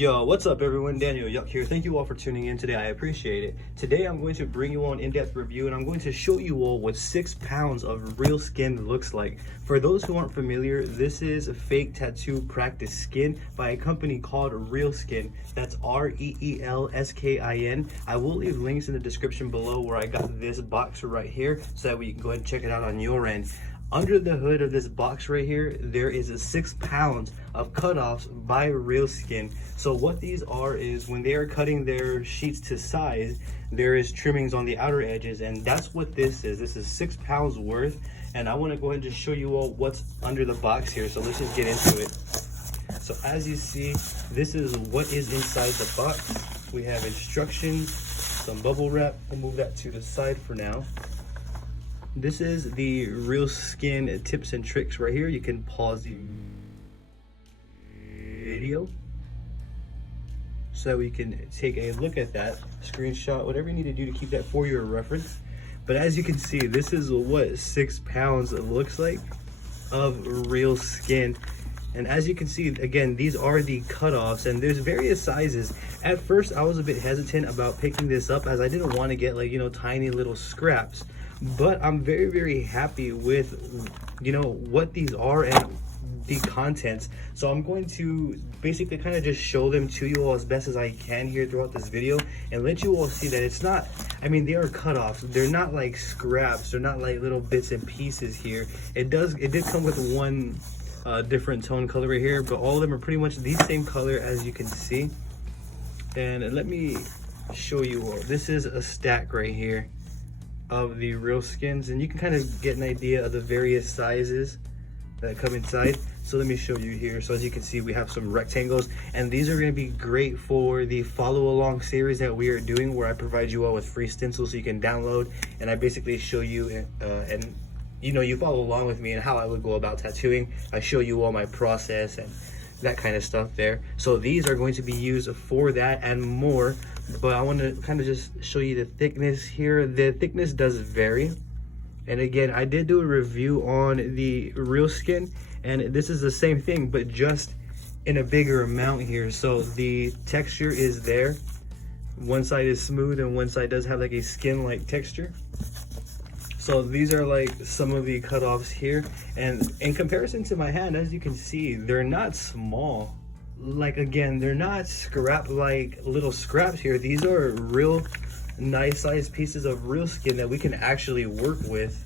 Yo, what's up everyone? Daniel Yuck here. Thank you all for tuning in today. I appreciate it. Today I'm going to bring you on in-depth review and I'm going to show you all what 6 pounds of real skin looks like. For those who aren't familiar, this is a fake tattoo practice skin by a company called Reelskin. That's Reelskin. I will leave links in the description below where I got this box right here so that you can go ahead and check it out on your end. Under the hood of this box right here, there is 6 pounds of cutoffs by Reelskin. So what these are is when they are cutting their sheets to size, there is trimmings on the outer edges, and that's what this is. This is 6 pounds worth, and I want to go ahead and just show you all what's under the box here. So let's just get into it. So as you see, this is what is inside the box. We have instructions, some bubble wrap. We'll move that to the side for now. This is the Reelskin tips and tricks right here. You can pause the video so we can take a look at that, screenshot, whatever you need to do to keep that for your reference. But as you can see, this is what 6 pounds looks like of real skin. And as you can see, again, these are the cutoffs and there's various sizes. At first, I was a bit hesitant about picking this up as I didn't want to get like, tiny little scraps. But I'm very happy with, what these are and the contents. So I'm going to basically kind of just show them to you all as best as I can here throughout this video and let you all see that it's not, they are cutoffs. They're not like scraps. They're not like little bits and pieces here. It did come with one different tone color right here, but all of them are pretty much the same color as you can see. And let me show you all. This is a stack right here of the Reelskins, and you can kind of get an idea of the various sizes that come inside. So let me show you here. So as you can see, we have some rectangles, and these are going to be great for the follow along series that we are doing, where I provide you all with free stencils so you can download, and I basically show you and you follow along with me and how I would go about tattooing. I show you all my process and that kind of stuff there. So these are going to be used for that and more. But I want to kind of just show you the thickness here. The thickness does vary. And again, I did do a review on the Reelskin, and this is the same thing, but just in a bigger amount here. So the texture is there. One side is smooth and one side does have like a skin-like texture. So these are like some of the cutoffs here. And in comparison to my hand, as you can see, they're not small. Like, again, they're not like little scraps here. These are real nice sized pieces of real skin that we can actually work with.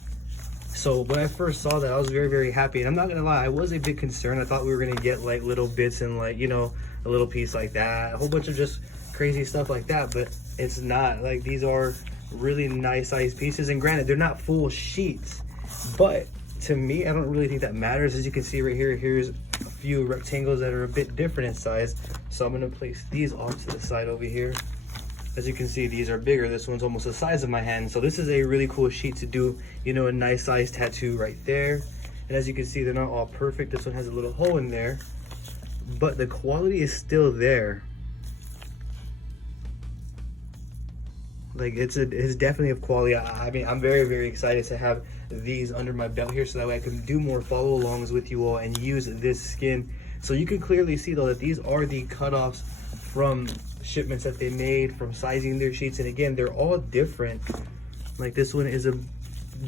So when I first saw that, I was very happy. And I'm not gonna lie, I was a bit concerned. I thought we were gonna get like little bits and like, a little piece like that, a whole bunch of just crazy stuff like that, but it's not. Like, these are really nice sized pieces, and granted, they're not full sheets, but to me, I don't really think that matters. As you can see right here, here's a few rectangles that are a bit different in size. So I'm gonna place these off to the side over here. As you can see, these are bigger. This one's almost the size of my hand. So this is a really cool sheet to do, a nice size tattoo right there. And as you can see, they're not all perfect. This one has a little hole in there, but the quality is still there. Like, it's definitely of quality. I'm very excited to have these under my belt here, so that way I can do more follow alongs with you all and use this skin. So you can clearly see though that these are the cutoffs from shipments that they made, from sizing their sheets. And again, they're all different. Like, this one is a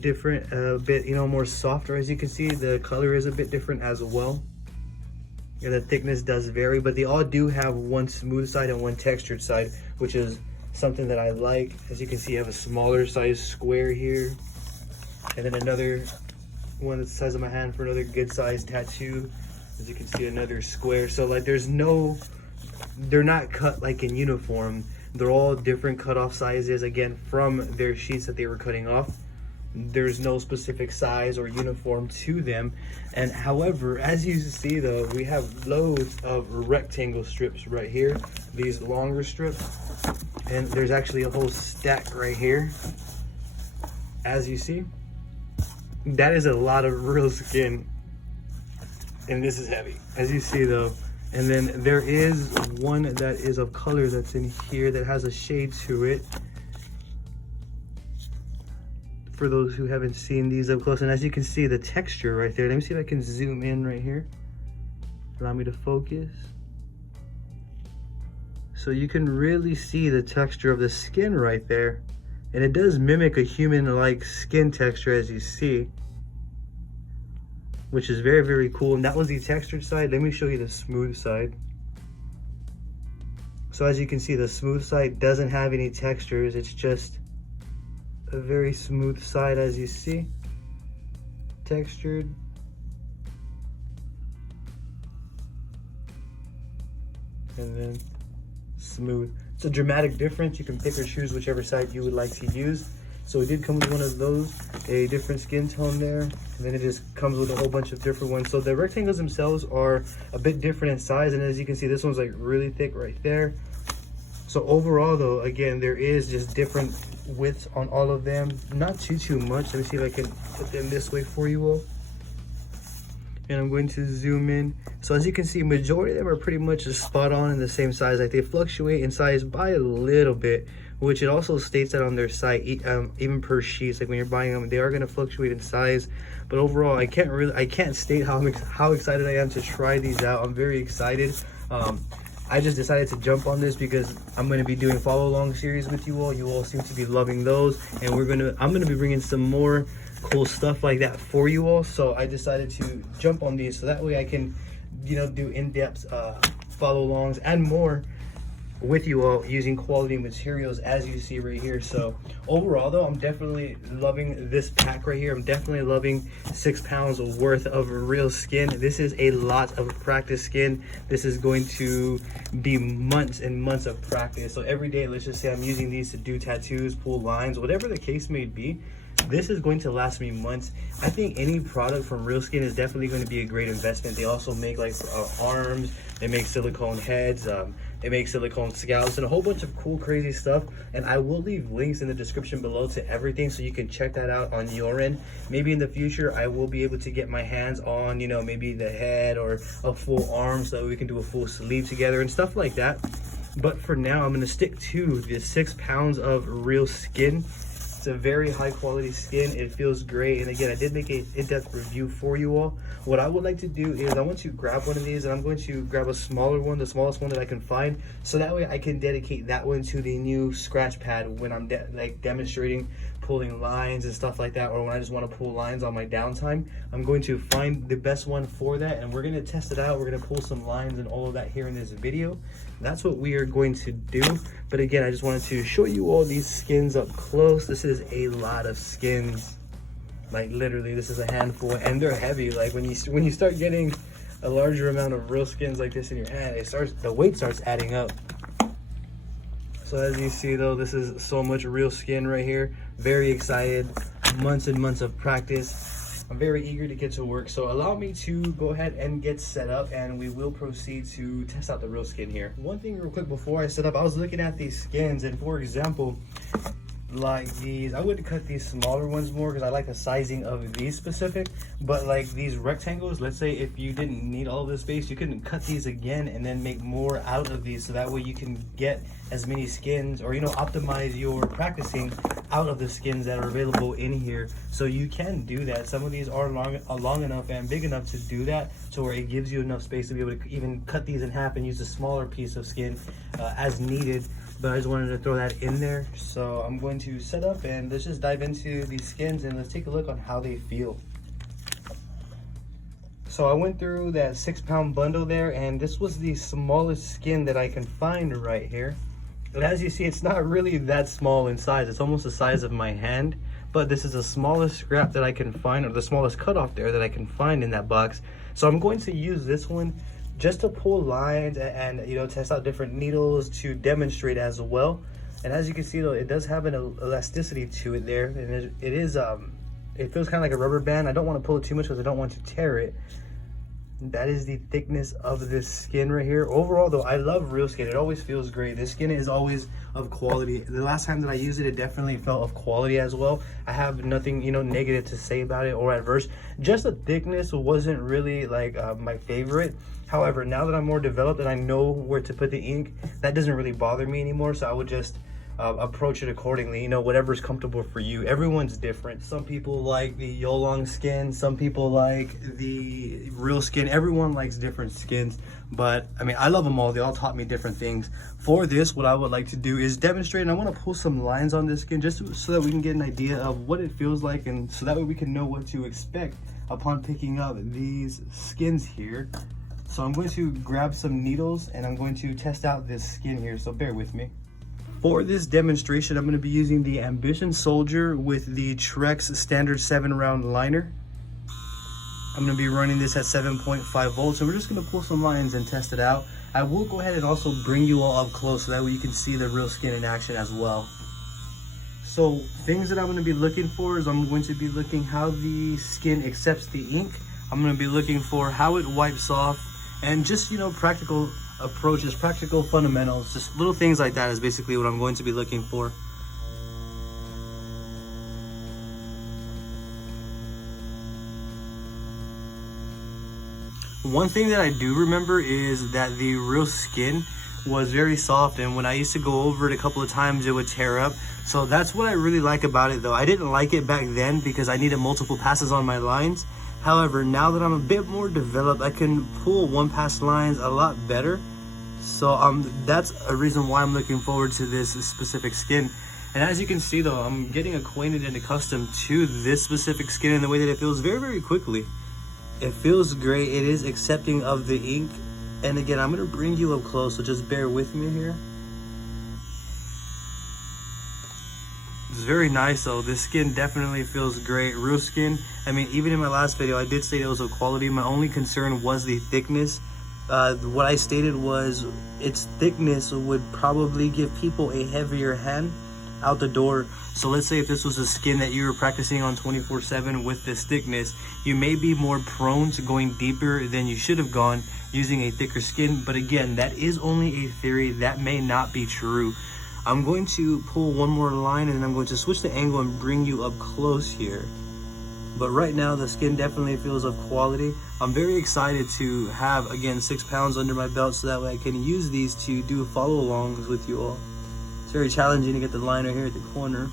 different, bit, more softer. As you can see, the color is a bit different as well. And the thickness does vary, but they all do have one smooth side and one textured side, which is something that I like. As you can see, I have a smaller size square here, and then another one that's the size of my hand for another good size tattoo. As you can see, another square. So like, they're not cut like in uniform. They're all different cutoff sizes, again, from their sheets that they were cutting off. There's no specific size or uniform to them. And however, as you see though, we have loads of rectangle strips right here, these longer strips, and there's actually a whole stack right here. As you see, that is a lot of real skin, and this is heavy, as you see though. And then there is one that is of color that's in here that has a shade to it, for those who haven't seen these up close. And as you can see, the texture right there, let me see if I can zoom in right here, allow me to focus. So you can really see the texture of the skin right there. And it does mimic a human-like skin texture, as you see, which is very, very cool. And that was the textured side. Let me show you the smooth side. So as you can see, the smooth side doesn't have any textures. It's just a very smooth side, as you see. Textured. And then smooth. It's a dramatic difference. You can pick or choose whichever side you would like to use. So it did come with one of those, a different skin tone there, and then it just comes with a whole bunch of different ones. So the rectangles themselves are a bit different in size, and as you can see, this one's like really thick right there. So overall though, again, there is just different widths on all of them. Not too much. Let me see if I can put them this way for you all. And I'm going to zoom in. So as you can see, majority of them are pretty much just spot on in the same size. Like they fluctuate in size by a little bit, which it also states that on their site, even per sheets. Like when you're buying them, they are going to fluctuate in size. But overall, I can't state how excited I am to try these out. I'm very excited. I just decided to jump on this because I'm going to be doing follow along series with you all. You all seem to be loving those, and I'm going to be bringing some more cool stuff like that for you all. So I decided to jump on these so that way I can, you know, do in-depth follow alongs and more with you all using quality materials, as you see right here. So overall though, I'm definitely loving this pack right here. I'm definitely loving 6 pounds worth of real skin. This is a lot of practice skin. This is going to be months and months of practice. So every day, let's just say I'm using these to do tattoos, pull lines, whatever the case may be. This is going to last me months. I think any product from Reelskin is definitely going to be a great investment. They also make like arms, they make silicone heads, they make silicone scalps, and a whole bunch of cool, crazy stuff. And I will leave links in the description below to everything, so you can check that out on your end. Maybe in the future, I will be able to get my hands on, you know, maybe the head or a full arm, so we can do a full sleeve together and stuff like that. But for now, I'm going to stick to the 6 pounds of real skin. It's a very high quality skin. It feels great. And again, I did make an in-depth review for you all. What I would like to do is I want to grab one of these, and I'm going to grab a smaller one, the smallest one that I can find, so that way I can dedicate that one to the new scratch pad when I'm like demonstrating pulling lines and stuff like that, or when I just want to pull lines on my downtime. I'm going to find the best one for that, and we're going to test it out. We're going to pull some lines and all of that here in this video. That's what we are going to do. But again, I just wanted to show you all these skins up close. This is a lot of skins. Like literally, this is a handful, and they're heavy. Like when you start getting a larger amount of real skins like this in your hand, the weight starts adding up. So as you see though, this is so much real skin right here. Very excited. Months and months of practice. I'm very eager to get to work. So allow me to go ahead and get set up, and we will proceed to test out the real skin here. One thing real quick before I set up, I was looking at these skins, and for example, like these, I would cut these smaller ones more because I like the sizing of these specific. But like these rectangles, let's say if you didn't need all of this space, you couldn't cut these again and then make more out of these, so that way you can get as many skins, or you know, optimize your practicing out of the skins that are available in here. So you can do that. Some of these are long enough and big enough to do that, to where it gives you enough space to be able to even cut these in half and use a smaller piece of skin as needed. But I just wanted to throw that in there. So I'm going to set up, and let's just dive into these skins and let's take a look on how they feel. So I went through that 6 pound bundle there, and this was the smallest skin that I can find right here. But as you see, it's not really that small in size. It's almost the size of my hand. But this is the smallest scrap that I can find, or the smallest cutoff there that I can find in that box. So I'm going to use this one just to pull lines and you know, test out different needles to demonstrate as well. And as you can see though, it does have an elasticity to it there, and it is it feels kind of like a rubber band. I don't want to pull it too much because I don't want to tear it. That is the thickness of this skin right here. Overall though, I love real skin. It always feels great. This skin is always of quality. The last time that I used it, it definitely felt of quality as well. I have nothing, you know, negative to say about it or adverse. Just the thickness wasn't really like my favorite. However, now that I'm more developed and I know where to put the ink, that doesn't really bother me anymore. So I would just approach it accordingly. You know, whatever's comfortable for you. Everyone's different. Some people like the Yolong skin, some people like the Reelskin. Everyone likes different skins, but I mean, I love them all. They all taught me different things. For this, what I would like to do is demonstrate, and I want to pull some lines on this skin just so that we can get an idea of what it feels like, and so that way we can know what to expect upon picking up these skins here. So I'm going to grab some needles and I'm going to test out this skin here, so bear with me. For this demonstration, I'm going to be using the Ambition Soldier with the Trex standard 7-round liner. I'm going to be running this at 7.5 volts, and we're just going to pull some lines and test it out. I will go ahead and also bring you all up close so that way you can see the real skin in action as well. So things that I'm going to be looking for is I'm going to be looking how the skin accepts the ink. I'm going to be looking for how it wipes off, and just, you know, practical approaches, practical fundamentals, just little things like that is basically what I'm going to be looking for. One thing that I do remember is that the Reelskin was very soft, and when I used to go over it a couple of times it would tear up. So that's what I really like about it, though. I didn't like it back then because I needed multiple passes on my lines. However, now that I'm a bit more developed, I can pull one pass lines a lot better. So that's a reason why I'm looking forward to this specific skin. And as you can see, though, I'm getting acquainted and accustomed to this specific skin in the way that it feels very, very quickly. It feels great. It is accepting of the ink. And again, I'm going to bring you up close, so just bear with me here. It's very nice, though. This skin definitely feels great. Reelskin, I mean, even in my last video, I did state it was of quality. My only concern was the thickness. What I stated was its thickness would probably give people a heavier hand out the door. So let's say if this was a skin that you were practicing on 24/7 with this thickness, you may be more prone to going deeper than you should have gone using a thicker skin. But again, that is only a theory. That may not be true. I'm going to pull one more line and then I'm going to switch the angle and bring you up close here. But right now the skin definitely feels of quality. I'm very excited to have, again, 6 pounds under my belt so that way I can use these to do follow alongs with you all. It's very challenging to get the liner here at the corner.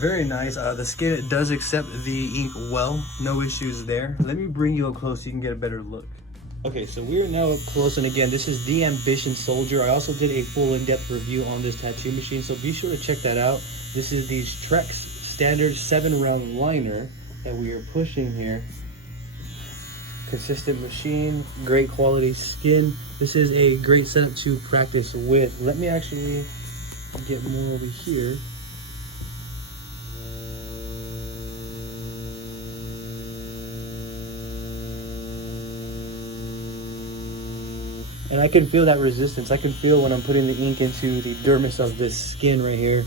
Very nice. The skin does accept the ink well, no issues there. Let me bring you up close so you can get a better look. Okay, so we are now up close, and again, this is the Ambition Soldier. I also did a full in-depth review on this tattoo machine, so be sure to check that out. This is the Trex standard 7-round liner that we are pushing here. Consistent machine, great quality skin. This is a great setup to practice with. Let me actually get more over here. And I can feel that resistance. I can feel when I'm putting the ink into the dermis of this skin right here.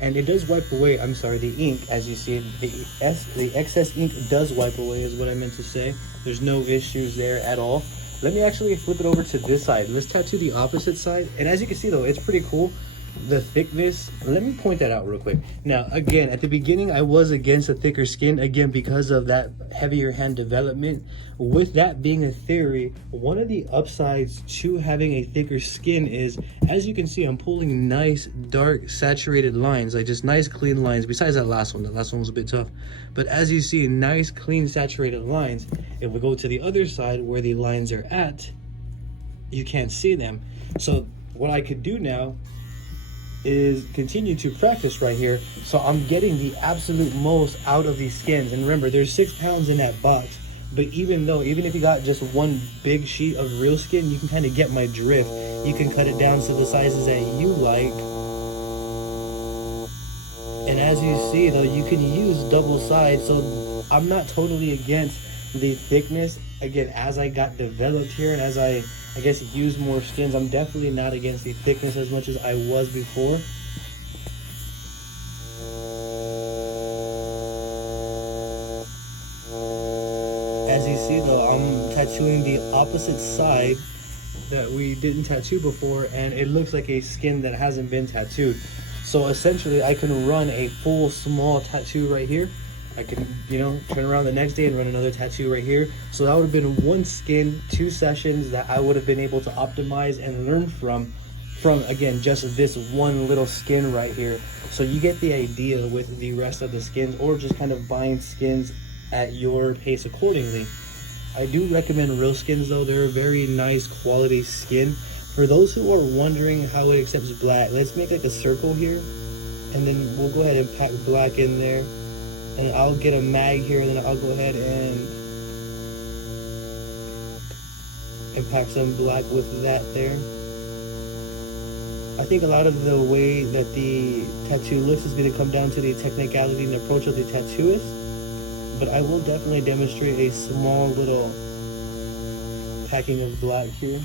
And it does wipe away, I'm sorry, the ink, as you see, the excess ink does wipe away is what I meant to say. There's no issues there at all. Let me actually flip it over to this side. Let's tattoo the opposite side. And as you can see, though, it's pretty cool. The thickness, let me point that out real quick. Now, again, at the beginning, I was against a thicker skin, again, because of that heavier hand development. With that being a theory, one of the upsides to having a thicker skin is, as you can see, I'm pulling nice, dark, saturated lines, like just nice, clean lines, besides that last one. That last one was a bit tough. But as you see, nice, clean, saturated lines. If we go to the other side where the lines are at, you can't see them. So what I could do now is continue to practice right here, so I'm getting the absolute most out of these skins. And remember, there's 6 pounds in that box, but even if you got just one big sheet of real skin, you can kind of get my drift. You can cut it down to the sizes that you like, and as you see, though, you can use double sides. So I'm not totally against the thickness. Again, as I got developed here and as I guess use more skins, I'm definitely not against the thickness as much as I was before. As you see, though, I'm tattooing the opposite side that we didn't tattoo before, and it looks like a skin that hasn't been tattooed. So essentially I can run a full small tattoo right here. I can, you know, turn around the next day and run another tattoo right here. So that would have been one skin, 2 sessions that I would have been able to optimize and learn from again, just this one little skin right here. So you get the idea with the rest of the skins, or just kind of buying skins at your pace accordingly. I do recommend Reelskins though. They're a very nice quality skin. For those who are wondering how it accepts black, let's make like a circle here, and then we'll go ahead and pack black in there, and I'll get a mag here, and then I'll go ahead and pack some black with that there. I think a lot of the way that the tattoo looks is going to come down to the technicality and approach of the tattooist, but I will definitely demonstrate a small little packing of black here.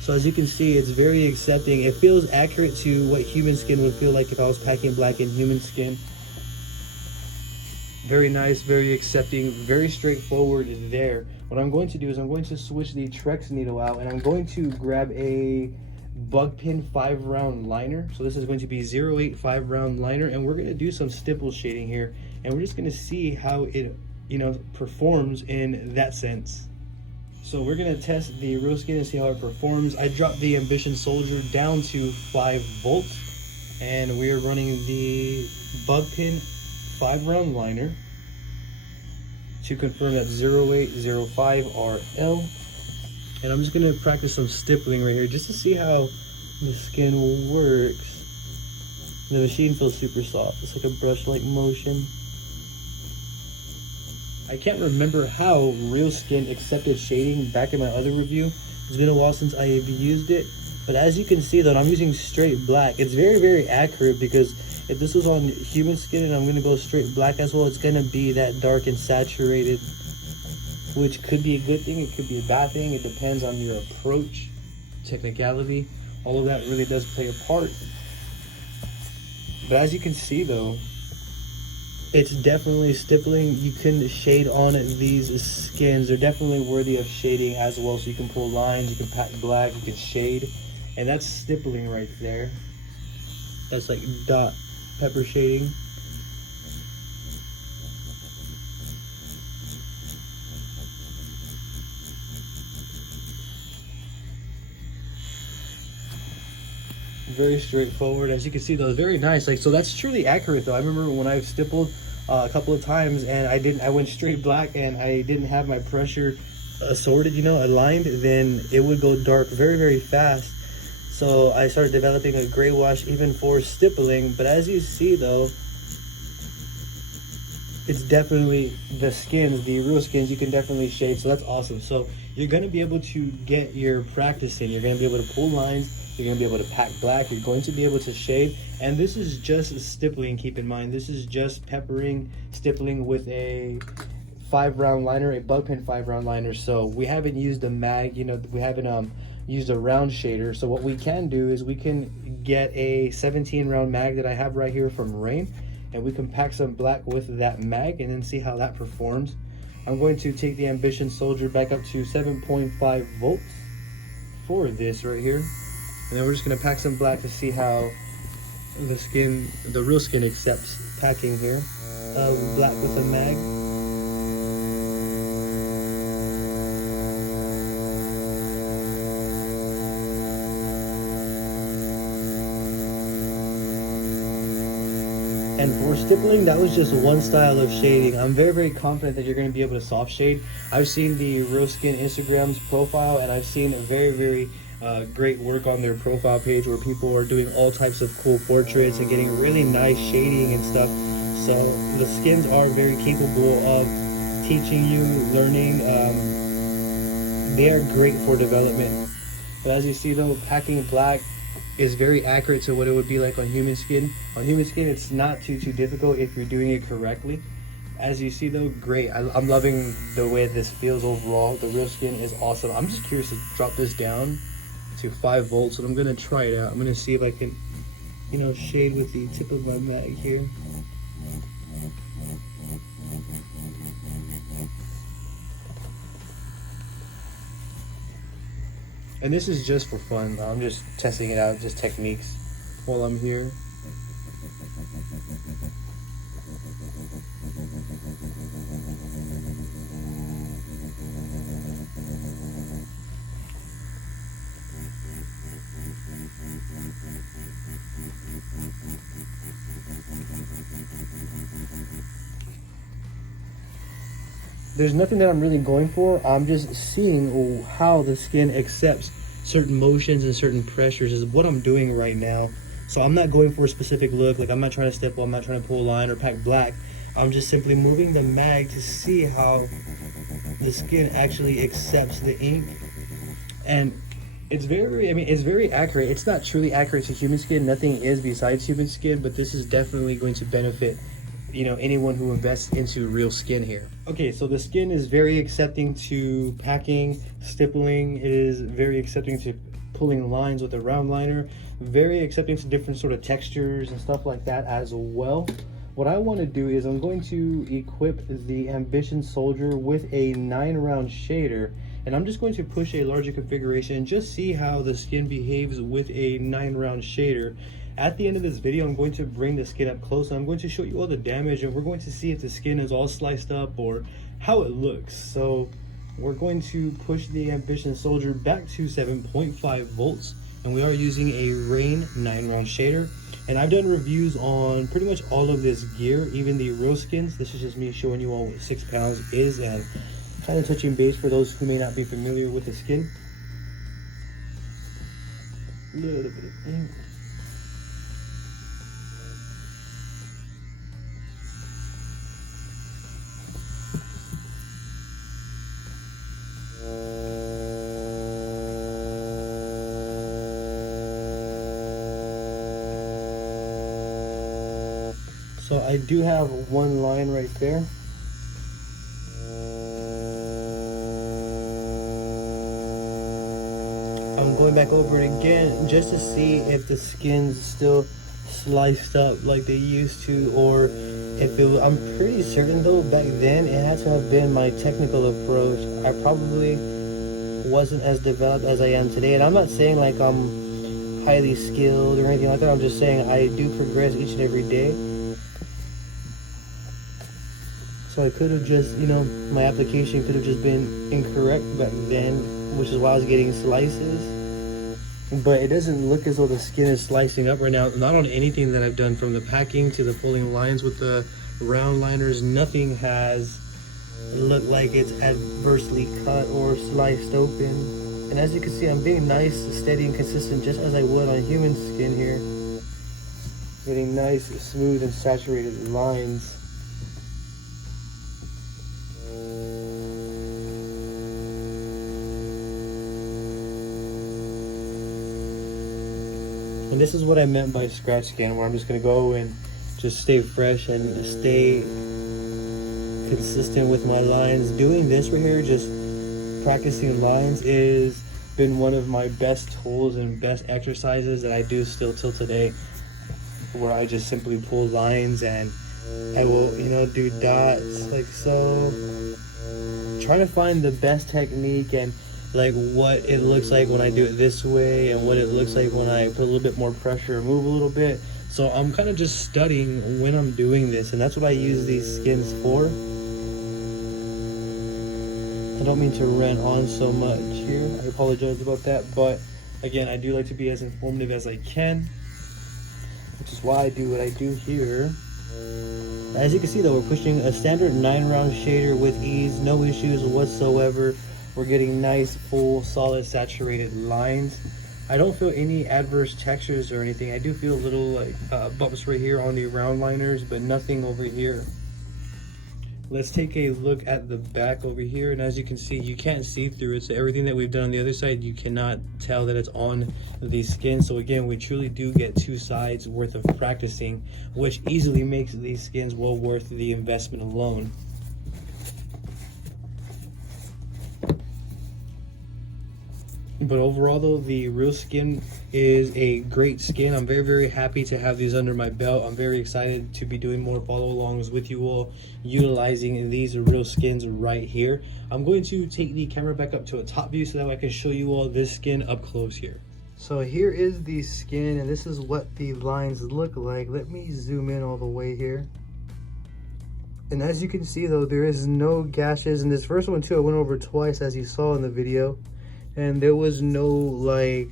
So as you can see, it's very accepting. It feels accurate to what human skin would feel like if I was packing black in human skin. Very nice, very accepting, very straightforward there. What I'm going to do is I'm going to switch the Trex needle out, and I'm going to grab a bug pin 5-round liner. So this is going to be 0.8 5-round liner, and we're going to do some stipple shading here, and we're just going to see how it, you know, performs in that sense. So we're going to test the Reelskin and see how it performs. I dropped the Ambition Soldier down to 5 volts, and we are running the bug pin 5-round liner to confirm that 0805 RL. And I'm just going to practice some stippling right here just to see how the skin works. The machine feels super soft. It's like a brush-like motion. I can't remember how Reelskin accepted shading back in my other review. It's been a while since I have used it. But as you can see though, I'm using straight black. It's very, very accurate, because if this was on human skin and I'm going to go straight black as well, it's going to be that dark and saturated, which could be a good thing, it could be a bad thing. It depends on your approach, technicality. All of that really does play a part. But as you can see though, it's definitely stippling. You can shade on these skins. They're definitely worthy of shading as well. So you can pull lines, you can pack black, you can shade. And that's stippling right there. That's like dot pepper shading. Very straightforward. As you can see though, it's very nice. Like, so that's truly accurate though. I remember when I've stippled a couple of times and I went straight black and I didn't have my pressure sorted, you know, aligned, then it would go dark very, very fast. So I started developing a gray wash even for stippling. But as you see though, it's definitely the skins, the Reelskins, you can definitely shade. So that's awesome. So you're going to be able to get your practice in. You're going to be able to pull lines. You're going to be able to pack black. You're going to be able to shade. And this is just stippling, keep in mind. This is just peppering, stippling with a 5-round liner, a bug pin 5-round liner. So we haven't used a mag, you know, we haven't used a round shader. So what we can do is we can get a 17-round mag that I have right here from Rain, and we can pack some black with that mag and then see how that performs. I'm going to take the Ambition Soldier back up to 7.5 volts for this right here. And then we're just going to pack some black to see how the skin, the Reelskin accepts packing here. Black with a mag. And for stippling, that was just one style of shading. I'm very, very confident that you're going to be able to soft shade. I've seen the Reelskin Instagram's profile, and I've seen a very, very great work on their profile page where people are doing all types of cool portraits and getting really nice shading and stuff. So the skins are very capable of teaching you, learning. They are great for development. But as you see though, packing black is very accurate to what it would be like on human skin. On human skin, it's not too difficult if you're doing it correctly. As you see though, great. I'm loving the way this feels overall. The Reelskin is awesome. I'm just curious to drop this down to 5 volts, and I'm gonna try it out. I'm gonna see if I can, you know, shade with the tip of my mag here. And this is just for fun. I'm just testing it out, just techniques while I'm here. There's nothing that I'm really going for. I'm just seeing how the skin accepts certain motions and certain pressures is what I'm doing right now. So I'm not going for a specific look. Like I'm not trying to stipple, I'm not trying to pull a line or pack black. I'm just simply moving the mag to see how the skin actually accepts the ink. And it's very, it's very accurate. It's not truly accurate to human skin. Nothing is besides human skin, but this is definitely going to benefit, you know, anyone who invests into real skin here. Okay, so the skin is very accepting to packing, stippling. It is very accepting to pulling lines with a round liner, very accepting to different sort of textures and stuff like that as well. What I want to do is I'm going to equip the Ambition Soldier with a 9-round shader, and I'm just going to push a larger configuration and just see how the skin behaves with a 9-round shader. At the end of this video, I'm going to bring the skin up close and I'm going to show you all the damage, and we're going to see if the skin is all sliced up or how it looks. So we're going to push the Ambition Soldier back to 7.5 volts, and we are using a Rain 9-round shader. And I've done reviews on pretty much all of this gear, even the Reelskins. This is just me showing you all what 6 pounds is and kind of touching base for those who may not be familiar with the skin. A little bit of ink. So I do have one line right there. I'm going back over it again just to see if the skin's still sliced up like they used to, or if it was, I'm pretty certain though back then it had to have been my technical approach. I probably wasn't as developed as I am today, and I'm not saying like I'm highly skilled or anything like that. I'm just saying I do progress each and every day. So I could have just, you know, my application could have just been incorrect back then, which is why I was getting slices. But it doesn't look as though the skin is slicing up right now. Not on anything that I've done, from the packing to the pulling lines with the round liners. Nothing has looked like it's adversely cut or sliced open. And as you can see, I'm being nice, steady, and consistent just as I would on human skin here. Getting nice, smooth, and saturated lines. And this is what I meant by scratch skin, where I'm just going to go and just stay fresh and stay consistent with my lines. Doing this right here, just practicing lines, is been one of my best tools and best exercises that I do still till today, where I just simply pull lines and I will, you know, do dots like so. Trying to find the best technique and like what it looks like when I do it this way and what it looks like when I put a little bit more pressure, move a little bit. So I'm kind of just studying when I'm doing this, and that's what I use these skins for. I don't mean to rant on so much here. I apologize about that, but again, I do like to be as informative as I can, which is why I do what I do here. As you can see though, we're pushing a standard 9-round shader with ease, no issues whatsoever. We're getting nice, full, solid, saturated lines. I don't feel any adverse textures or anything. I do feel a little like bumps right here on the round liners, but nothing over here. Let's take a look at the back over here, and as you can see, you can't see through it. So everything that we've done on the other side, you cannot tell that it's on the skin. So again, we truly do get 2 sides worth of practicing, which easily makes these skins well worth the investment alone. But overall though, the Reelskin is a great skin. I'm very, very happy to have these under my belt. I'm very excited to be doing more follow alongs with you all, utilizing these Reelskins right here. I'm going to take the camera back up to a top view so that I can show you all this skin up close here. So here is the skin, and this is what the lines look like. Let me zoom in all the way here. And as you can see though, there is no gashes. And this first one too, I went over twice as you saw in the video. And there was no like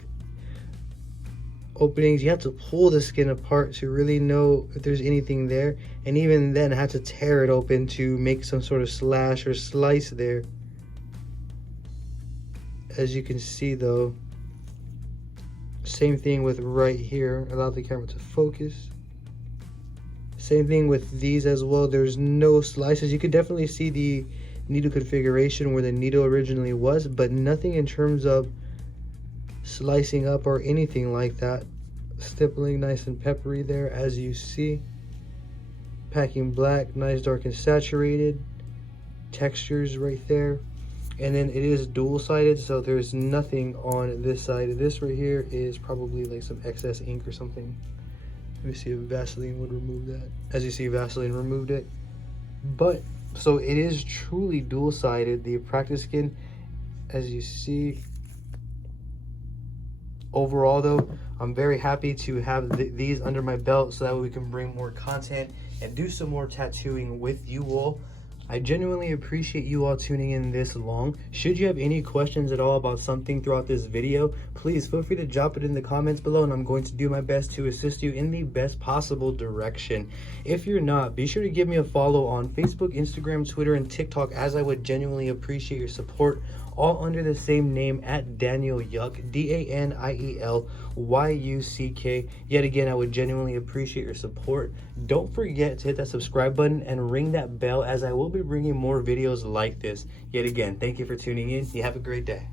openings. You have to pull the skin apart to really know if there's anything there. And even then I had to tear it open to make some sort of slash or slice there. As you can see though, same thing with right here. Allow the camera to focus. Same thing with these as well. There's no slices. You can definitely see the needle configuration where the needle originally was, but nothing in terms of slicing up or anything like that. Stippling nice and peppery there, as you see. Packing black, nice dark and saturated. Textures right there. And then it is dual-sided, so there's nothing on this side. This right here is probably like some excess ink or something. Let me see if Vaseline would remove that. As you see, Vaseline removed it. But so it is truly dual-sided, the practice skin, as you see. Overall though, I'm very happy to have these under my belt so that way we can bring more content and do some more tattooing with you all. I genuinely appreciate you all tuning in this long. Should you have any questions at all about something throughout this video, please feel free to drop it in the comments below, and I'm going to do my best to assist you in the best possible direction. If you're not, be sure to give me a follow on Facebook, Instagram, Twitter, and TikTok, as I would genuinely appreciate your support, all under the same name at Daniel Yuck, DANIELYUCK. Yet again, I would genuinely appreciate your support. Don't forget to hit that subscribe button and ring that bell, as I will be bringing more videos like this. Yet again, thank you for tuning in. You have a great day.